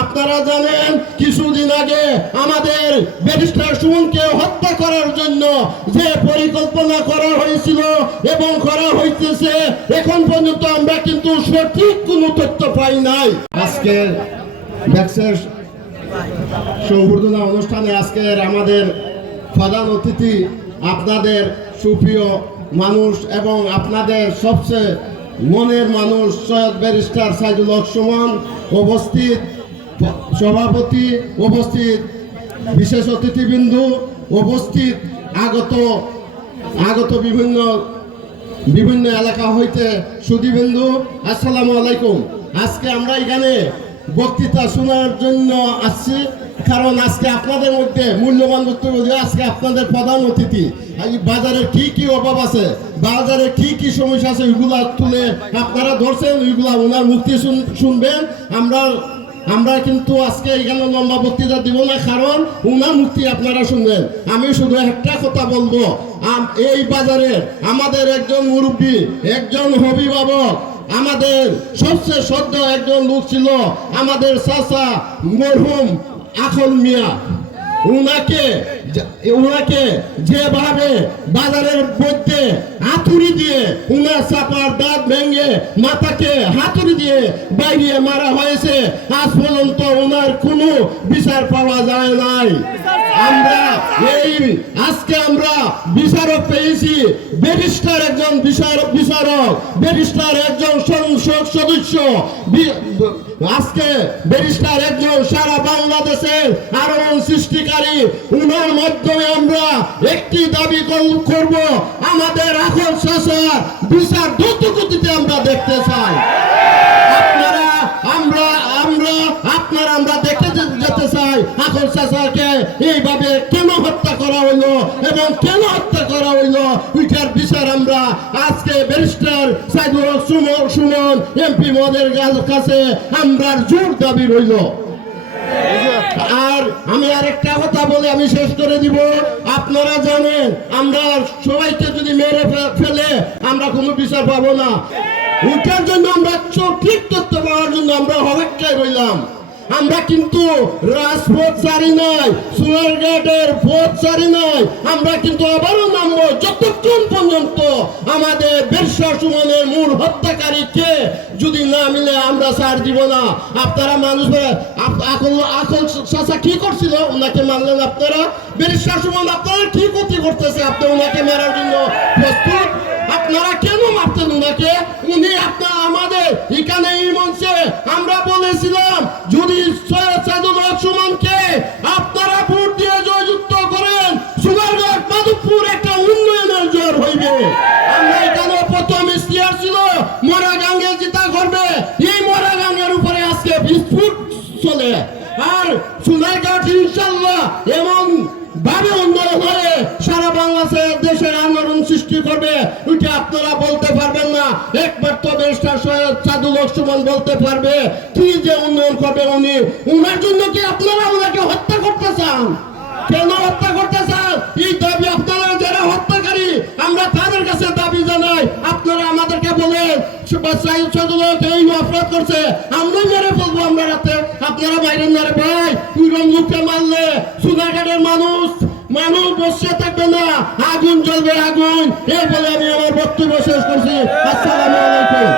আপনারা জানেন কিছুদিন আগে আমাদের ব্যারিস্টার সুমনকে হত্যা করার জন্য যে পরিকল্পনা করা হয়েছিল এবং করা হইতেছে, এখন পর্যন্ত আমরা কিন্তু সঠিক কোনো তথ্য পাই নাই। আজকে ব্যাক্সের সংবর্ধনা অনুষ্ঠানে আজকের আমাদের প্রধান অতিথি আপনাদের সুপ্রিয় মানুষ এবং আপনাদের সবচেয়ে মনের মানুষ সৈয়দ ব্যারিস্টার সাইদুল হক সুমন উপস্থিত, সভাপতি উপস্থিত, বিশেষ অতিথিবৃন্দ উপস্থিত, আগত বিভিন্ন এলাকা হইতে সুধীবৃন্দ, আসসালামু আলাইকুম। আজকে আমরা এখানে বক্তৃতা শোনার জন্য আসছি, কারণ আজকে আপনাদের মধ্যে মূল্যবান বক্তব্য দিয়ে আজকে আপনাদের প্রধান অতিথি বাজারের কি কি অভাব আছে, বাজারে কি কি সমস্যা আছে, ওইগুলা তুলে আপনারা ধরছেন, ওইগুলা ওনার মুক্তি শুনবেন। আমরা কিন্তু আজকে এখানে লম্বা বক্তৃতা দিব না, কারণ ওনার মুক্তি আপনারা শুনবেন। আমি শুধু একটা কথা বলবো, এই বাজারে আমাদের একজন মুরব্বী, একজন অভিভাবক, আমাদের সবচেয়ে শ্রদ্ধা একজন লোক ছিল আমাদের চাচা মরহুম আখল মিয়া। উনাকে যেভাবে বাজারের মধ্যে হাতুড়ি দিয়ে উনার চাপার দাঁত ভেঙে মাথাকে হাতুড়ি দিয়ে বাইরে মারা হয়েছে, আজ পর্যন্ত উনার কোনো বিচার পাওয়া যায় নাই। আজকে আমরা বিচারক পেয়েছি, ব্যারিস্টার একজন বিচারক, ব্যারিস্টার একজন সংসদ সদস্য, আজকে ব্যারিস্টার একজন সারা বাংলাদেশের আলোড়ন সৃষ্টিকারী। উনার মাধ্যমে আমরা একটি দাবি করব, আমাদের আখল চাচার বিচার দ্রুত গতিতে আমরা দেখতে চাই। আমরা দেখতে যেতে চাই আখল চাচাকে এইভাবে কেন হত্যা করা হইলো এবং কেন হত্যা করা হইলো, ওইটার বিচার আমরা আজকে ব্যারিস্টার সাইদুল হক সুমন এমপি মহোদয়ের কাছে আমরা জোর দাবি রইল। আর আমি আরেকটা কথা বলে আমি শেষ করে দিব। আপনারা জানেন আমরা সবাইকে যদি মেরে ফেলে আমরা কোনো বিচার পাবো না, ওইটার জন্য আমরা সঠিক তথ্য পাওয়ার জন্য আমরা অপেক্ষায় রইলাম। আমরা কিন্তু রাজপথ ছাড়ি নাই, সোনারঘাটের পথ ছাড়ি নাই, আমরা কিন্তু আবারও নামবো যতক্ষণ পর্যন্ত আমাদের ব্যারিস্টার সুমনের মূল হত্যাকারীকে যদি না মিলে আমরা ছাড় দিব না। আপনারা মানুষ আখল চাচা কি করছিল, ওনাকে মারলেন আপনারা। ব্যারিস্টার সুমন আপনারা কি ক্ষতি করতেছে, আপনি ওনাকে মারার জন্য প্রস্তুত? আপনারা কেন মারতেন ওনাকে? উনি আপনারা আমাদের এখানে এই মঞ্চে আমরা বলেছিলাম, যদি সৈয়দ সাইদুল হক সুমনকে আপনারা ভোট দিয়ে জয়যুক্ত করেন, সোনারঘাট মাধবপুর একটা উন্নয়নের জোর হইবে। আমরা এখানে প্রথম ইশতেহার ছিল মরা গাঙ্গে জিতা করবে, এই মরা গাঙ্গের উপরে আজকে বিস্ফোট চলে। আর সোনারঘাট ইনশাআল্লাহ এমন ভাবে উন্নয়ন হয়ে সারা বাংলাদেশের দেশের আন্দোলন সৃষ্টি করবে, ওইটা আপনারা বলতে পারবেন না। একমাত্র ব্যারিস্টার সৈয়দ সাইদুল হক সুমন বলতে পারবে কি যে উন্নয়ন করবে উনি। উনার জন্য কি আপনারা ওনাকে হত্যা করতে চান? কেন হত্যা করতে চান? এই দাবি আপনারা যারা হত্যাকারী, আমরা তাদের কাছে দাবি জানাই, আপনারা আমাদেরকে বলেন সাইদুল হক এই অপরাধ করছে, আমরা মেরে ফেলবো আমরা রাতে, আপনারা বাইরে না রে ভাই। কুইরম লোককে মারলে সোনারঘাটের মানুষ বসে থাকবে না, আগুন জ্বলবে আগুন। এই বলে আমি আমার বক্তব্য শেষ করছি। আসসালামু আলাইকুম।